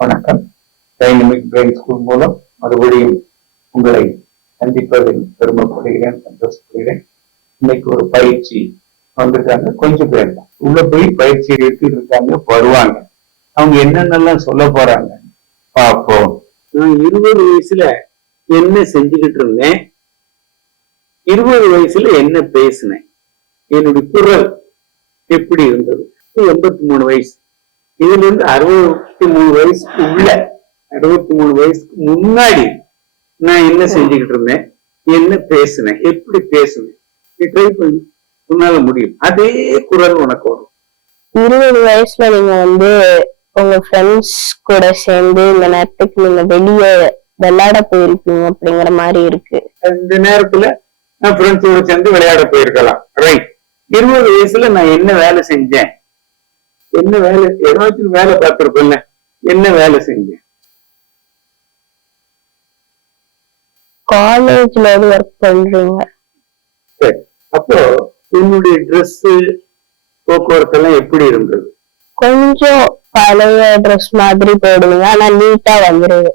வணக்கம். Dynamic brain school மூலம் மறுபடியும் உங்களை சந்திப்பதில் பெருமைப்படுகிறேன் சந்தோஷப்படுகிறேன். இன்னைக்கு ஒரு பயிற்சி வந்திருக்காங்க. கொஞ்சம் பேர் தான். உள்ள போய் பயிற்சி எடுத்துட்டு இருக்காங்க வருவாங்க. அவங்க என்னென்னலாம் சொல்ல போறாங்க பார்ப்போம். நான் இருபது வயசுல என்ன செஞ்சுக்கிட்டு இருந்தேன்? இருபது வயசுல என்ன பேசினேன்? என்னுடைய குரல் எப்படி இருந்தது? எண்பத்தி மூணு வயசு. இதுல இருந்து அறுபத்தி மூணு வயசுக்கு உள்ள அறுபத்தி மூணு வயசுக்கு முன்னாடி நான் என்ன செஞ்சுக்கிட்டு இருந்தேன்? என்ன பேசினேன்? எப்படி பேசினேன்? நீ ட்ரை பண்ணு. உன்னால முடியும். அதே குரல் உனக்கு வரும். இருபது வயசுல நீங்க வந்து உங்க ஃப்ரெண்ட்ஸ் கூட சேர்ந்து இந்த நேரத்துக்கு நீங்க வெளிய விளையாட போயிருப்பீங்க அப்படிங்கிற மாதிரி இருக்கு. இந்த நேரத்துல நான் ஃப்ரெண்ட்ஸோட சேர்ந்து விளையாட போயிருக்கலாம். ரைட் இருபது வயசுல நான் என்ன வேலை செஞ்சேன்? என்ன வேலை ஏதாச்சும் வேலை பார்த்திருப்பேன்ல என்ன வேலை செஞ்சேன் காலேஜ்ல ஒர்க் பண்றீங்க? சரி அப்போ என்னுடைய Dress போக்குவரத்து எல்லாம் எப்படி இருந்தது? கொஞ்சம் பழைய ட்ரெஸ் மாதிரி போடுவீங்க ஆனா நீட்டா வந்துருது.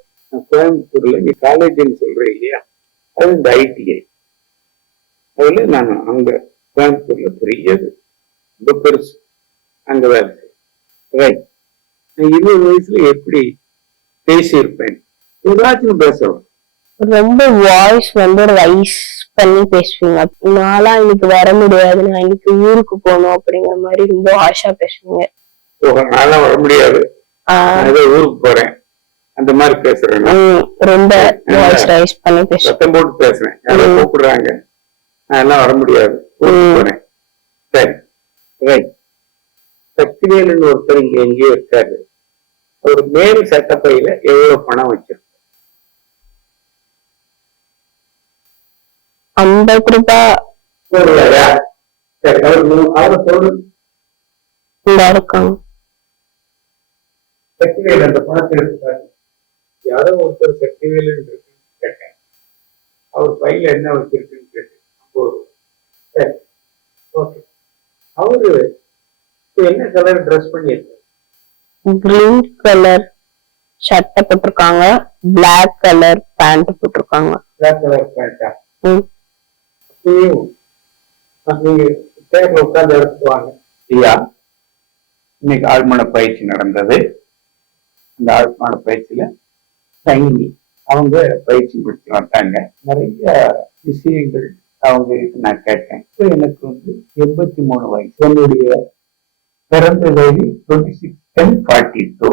கோயம்புத்தூர்ல நீ காலேஜ்னு சொல்ற இல்லையா? அது இந்த ஐடிஐ அதுல நான் அங்க கோயம்புத்தூர்ல பெரியது ரொம்ப பெருசு. அங்க வேலை ரைட் நான் இருபது வயசுல எப்படி பேசியிருப்பேன்? ஏதாச்சும் பேசலாம் ரொம்ப வாய்ஸ் வந்து ரைஸ் பண்ணி பேசுவீங்க. நான்லாம் இன்னைக்கு வர முடியாது. நான் இன்னைக்கு ஊருக்கு போகணும் அப்படிங்கிற மாதிரி ரொம்ப ஆஷா பேசுவீங்க. நான்லாம் வர முடியாது. ஊருக்கு போறேன். அந்த மாதிரி பேசுறேன் ரொம்ப வாய்ஸ் ரைஸ் பண்ணி பேசுவீங்க. சத்தம் போட்டு பேசுறேன். யாரோ ம். கூப்பிடுறாங்க. நான் எல்லாம் வர முடியாது. ஊருக்கு. போறேன். சரி. ரைட் சக்திவேலன் ஒருத்தர் இங்க எங்கேயோ இருக்காரு. ஒரு மேல் சட்டப்பையில எவ்வளவு பணம் வச்சிருக்காரு? ஐம்பது ரூபாய் அவர் சொல்லு. இருக்காங்க சக்திவேல் அந்த பணத்தை எடுத்துட்டாரு யாரோ ஒருத்தர் சக்திவேலன் இருக்குன்னு கேட்டேன். அவர் பையில என்ன வச்சிருக்குன்னு கேட்டேன். ஐம்பது. சரி ஓகே. அவரு என்ன கலர் ட்ரெஸ் பண்ணியிருக்காரு கிரீன் கலர் சட்டை போட்டிருக்காங்க. பிளாக் கலர் பேண்ட் போட்டிருக்காங்க. பிளாக் கலர் பேண்டா நீங்க சேர்ல உட்கார்ந்து எடுத்துட்டு வாங்க ஐயா இன்னைக்கு ஆழ்மன பயிற்சி நடந்தது. அந்த ஆழ்மன பயிற்சியில சைனி அவங்க பயிற்சி முடிச்சு வந்தாங்க. நிறைய விஷயங்கள் அவங்க நான் கேட்டேன். எனக்கு வந்து எண்பத்தி மூணு வயசு. என்னுடைய பிறந்த தேதி twenty six ten forty two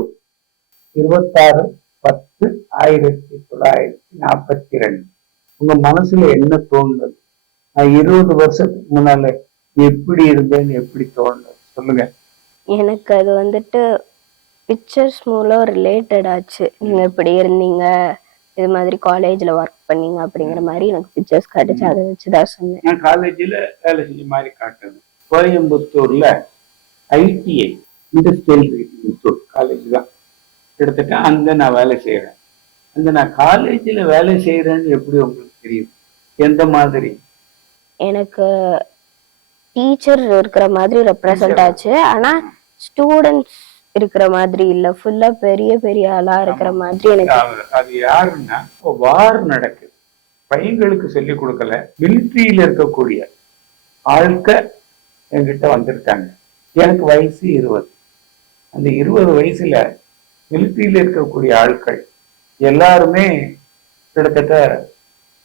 இருபத்தாறு பத்து ஆயிரத்தி தொள்ளாயிரத்தி நாற்பத்தி ரெண்டு உங்க மனசுல என்ன தோணுது? நான் இருபது வருஷத்துக்கு முன்னால எப்படி இருந்தேன்னு எப்படி தோணுது? சொல்லுங்க. எனக்கு அது வந்துட்டு பிக்சர்ஸ் மூலம் ரிலேட்டட் ஆச்சு. நீங்க இப்படி இருந்தீங்க இது மாதிரி காலேஜ்ல ஒர்க் பண்ணீங்க அப்படிங்கிற மாதிரி எனக்கு பிக்சர்ஸ் கிடைச்சு அதை வச்சுதான் சொன்னேன். நான் காலேஜில் வேலை செஞ்ச மாதிரி காட்டுறது கோயம்புத்தூர்ல ஐடிஐ இண்டஸ்ட்ரியல் இன்ஸ்டியூட் காலேஜ் தான். கிட்டத்தட்ட அங்க நான் வேலை செய்யறேன் அந்த நான் காலேஜில் வேலை செய்யறேன்னு எப்படி உங்களுக்கு தெரியும்? எந்த மாதிரி? எனக்கு டீச்சர் இருக்கிற மாதிரி ரெப்ரசன்ட் ஆச்சு. ஆனா ஸ்டூடெண்ட்ஸ் இருக்கிற மாதிரி இல்ல. ஃபுல்லா பெரிய பெரிய ஆளா இருக்கிற மாதிரி எனக்கு அது- யாருன்னா வார் நடக்குது. பையன்களுக்கு சொல்லி கொடுக்கல. மிலிட்ரியில இருக்கக்கூடிய ஆட்க என்கிட்ட வந்திருக்காங்க. எனக்கு வயசு இருபது. அந்த இருபது வயசுல மிலிட்ரியில இருக்கக்கூடிய ஆட்கள் எல்லாருமே கிட்டத்தட்ட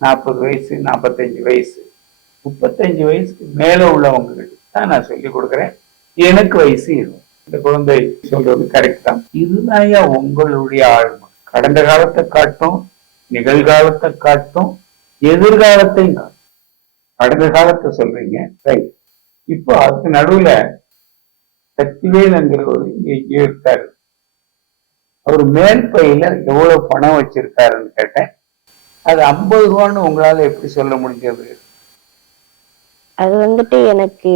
நாற்பது வயசு நாற்பத்தஞ்சு வயசு. முப்பத்தஞ்சு வயசுக்கு மேல உள்ளவங்களுக்கு தான் நான் சொல்லி கொடுக்குறேன். எனக்கு வயசு இருபது. இந்த குழந்தை சொல்றது கரெக்ட் தான். இதுதான் உங்களுடைய ஆழ்மை கடந்த காலத்தை காட்டும் நிகழ்காலத்தை காட்டும் எதிர்காலத்தையும் காட்டும். கடந்த காலத்தை சொல்றீங்க. ரைட் இப்போ அதுக்கு நடுவுல சக்திவேலுங்கிறவர் இங்க இருக்காரு அவர் மேல் பையில எவ்வளவு பணம் வச்சிருக்காருன்னு கேட்டேன். அது ஐம்பது ரூபான்னு உங்களால எப்படி சொல்ல முடிஞ்சது? அது வந்துட்டு எனக்கு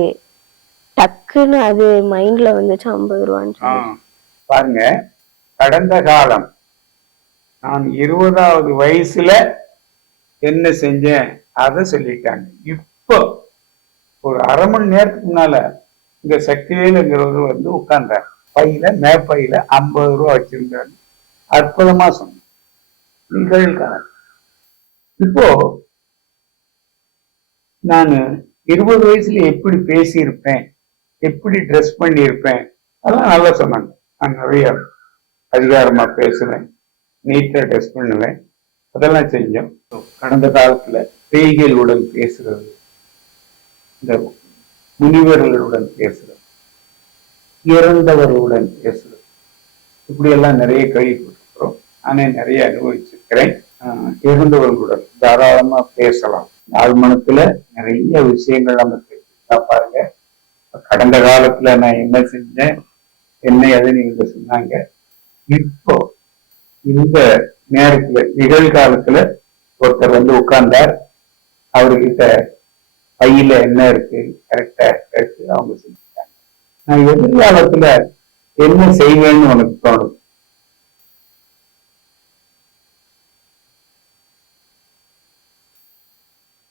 டக்குன்னு அது மைண்ட்ல வந்துச்சு ஐம்பது ரூபான்னு. பாருங்க. கடந்த காலம் நான் இருபதாவது வயசுல என்ன செஞ்சேன்? அதை சொல்லிட்டாங்க. இப்போ ஒரு அரை மணி நேரத்துக்கு முன்னால இங்க சக்திவேலுங்கிறவர் வந்து உட்கார்ந்தார். பையில மேப்பையில ஐம்பது ரூபா வச்சிருந்தார். அற்புதமா சொன்னார். இப்போ நான் இருபது வயசுல எப்படி பேசியிருப்பேன் எப்படி ட்ரெஸ் பண்ணியிருப்பேன் அதெல்லாம் நல்லா சொன்னாங்க. நான் நிறைய அதிகாரமா பேசுவேன் நீட்டா ட்ரெஸ் பண்ணுவேன் அதெல்லாம் செஞ்சோம். கடந்த காலத்துல பேய்களுடன் பேசுறது. இந்த முனிவர்களுடன் பேசுறது இறந்தவர்களுடன் பேசுறது. இப்படியெல்லாம் நிறைய கேள்விப்பட்டிருக்கிறோம். நானே நிறைய அனுபவிச்சிருக்கிறேன். இறந்தவர்களுடன் தாராளமா பேசலாம். ஆழ்மனத்துல நிறைய விஷயங்கள் நம்ம தெரிஞ்சுக்கிட்டா பாருங்க. கடந்த காலத்துல நான் என்ன செஞ்சேன்? என்ன எதுன்னு இவங்க சொன்னாங்க. இப்போ இந்த நேரத்துல நிகழ்காலத்துல ஒருத்தர் வந்து உட்கார்ந்தார். அவர்கிட்ட பையில என்ன இருக்கு? கரெக்டா கேட்டு அவங்க செஞ்சுட்டாங்க நான் எதிர்காலத்துல என்ன செய்வேன்னு உனக்கு தோணும்?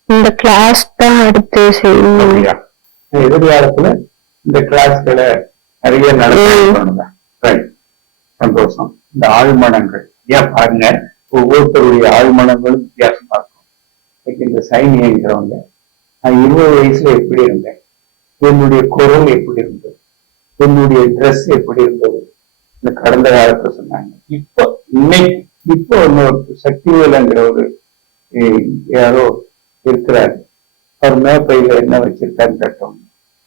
இந்த கிளாஸ் தான் அடுத்து செய்யணும். எதிர்காலத்துல இந்த கிளாஸ்களை நிறைய நடத்தணும் ரைட் சந்தோஷம். இந்த ஆழ்மனங்கள். ஏன் பாருங்க ஒவ்வொருத்தருடைய ஆழ்மனங்களும் வித்தியாசமா இருக்கும். இந்த சைனியங்கிறவங்க நான் இருபது வயசுல எப்படி இருந்தேன்? என்னுடைய குரல் எப்படி இருந்தது? என்னுடைய ட்ரெஸ் எப்படி இருந்தது? இந்த கடந்த காலத்துல சொன்னாங்க. இப்போ இன்னைக்கு இப்போ இன்னொரு சக்திவேலங்கிற ஒரு யாரோ இருக்கிறாரு. அவர் மேப்பையில என்ன வச்சிருக்காருன்னு கேட்டோம்.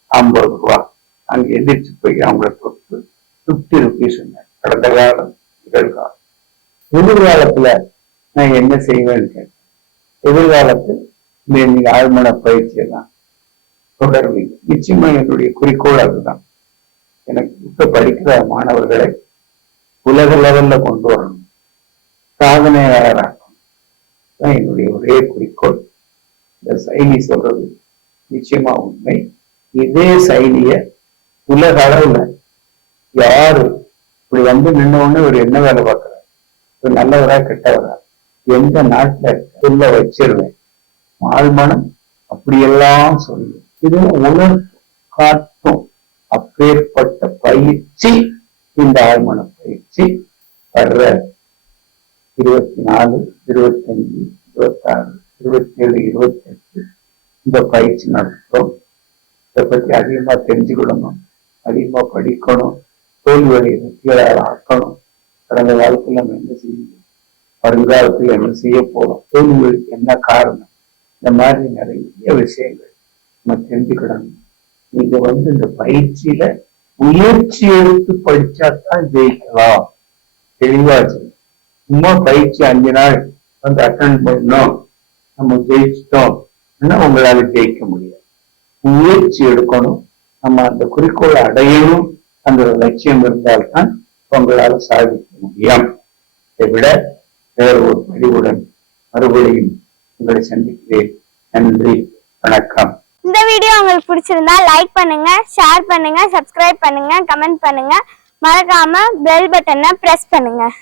ஐம்பது ரூபா. அங்க எந்திரிச்சு போய் அவங்கள தொட்டு பிப்டி ருபீஸ் கடந்த காலம் நிகழ்காலம் எதிர்காலத்துல நான் என்ன செய்வேன்னு கேட்டேன். எதிர்காலத்தில் இந்த நீங்க ஆழ்மன பயிற்சியை தான் தொடர்வீங்க நிச்சயமா என்னுடைய குறிக்கோள் அதுதான். எனக்கு இப்ப படிக்கிற மாணவர்களை உலக லெவல்ல கொண்டு வரணும். சாதனையாளராகணும் தான் என்னுடைய ஒரே குறிக்கோள். இந்த சைனி சொல்றது நிச்சயமா உண்மை. இதே சைனிய உலக அளவுல யாரு இப்படி வந்து நின்ன உடனே ஒரு என்ன வேலை பார்க்கிறார்? ஒரு நல்லவரா கெட்டவரா? எந்த நாட்டுல சொல்ல வச்சிருவேன்? ஆழ்மனம் அப்படியெல்லாம் சொல்லும் இது உணர் காட்டும் அப்பேற்பட்ட பயிற்சி இந்த ஆழ்மன பயிற்சி வர்ற இருபத்தி நாலு இருபத்தஞ்சு இருபத்தாறு இருபத்தி ஏழு இருபத்தி எட்டு இந்த பயிற்சி நடத்தும் இதை பத்தி அதிகமா தெரிஞ்சுக்கிடணும் அதிகமா படிக்கணும் தோல்வியை வெற்றியாளர் ஆக்கணும். கடந்த காலத்துல நம்ம என்ன செய்யணும் வருங்காலத்துல என்ன செய்ய போறோம் தோல்விகளுக்கு என்ன காரணம்? இந்த மாதிரி நிறைய விஷயங்கள் நம்ம தெரிஞ்சுக்கிடணும். நீங்க வந்து இந்த பயிற்சியில முயற்சி எடுத்து படிச்சா தான் ஜெயிக்கலாம். தெளிவா சும்மா பயிற்சி அஞ்சு நாள் வந்து அட்டன் பண்ணோம் நம்ம ஜெயிச்சிட்டோம். உங்களால ஜெயிக்க முடியாது. முயற்சி எடுக்கணும். நம்ம அந்த குறிக்கோளை அடையணும் அந்த லட்சியம் இருந்தால்தான் உங்களால சாதிக்க முடியும். இதை விட வேறு ஒரு பதிவுடன் மறுபடியும் உங்களை சந்திக்கிறேன். நன்றி. வணக்கம். இந்த வீடியோ உங்களுக்கு பிடிச்சிருந்தா லைக் பண்ணுங்க ஷேர் பண்ணுங்க சப்ஸ்கிரைப் பண்ணுங்க கமெண்ட் பண்ணுங்க. மறக்காம பெல் பட்டனை பிரஸ் பண்ணுங்க.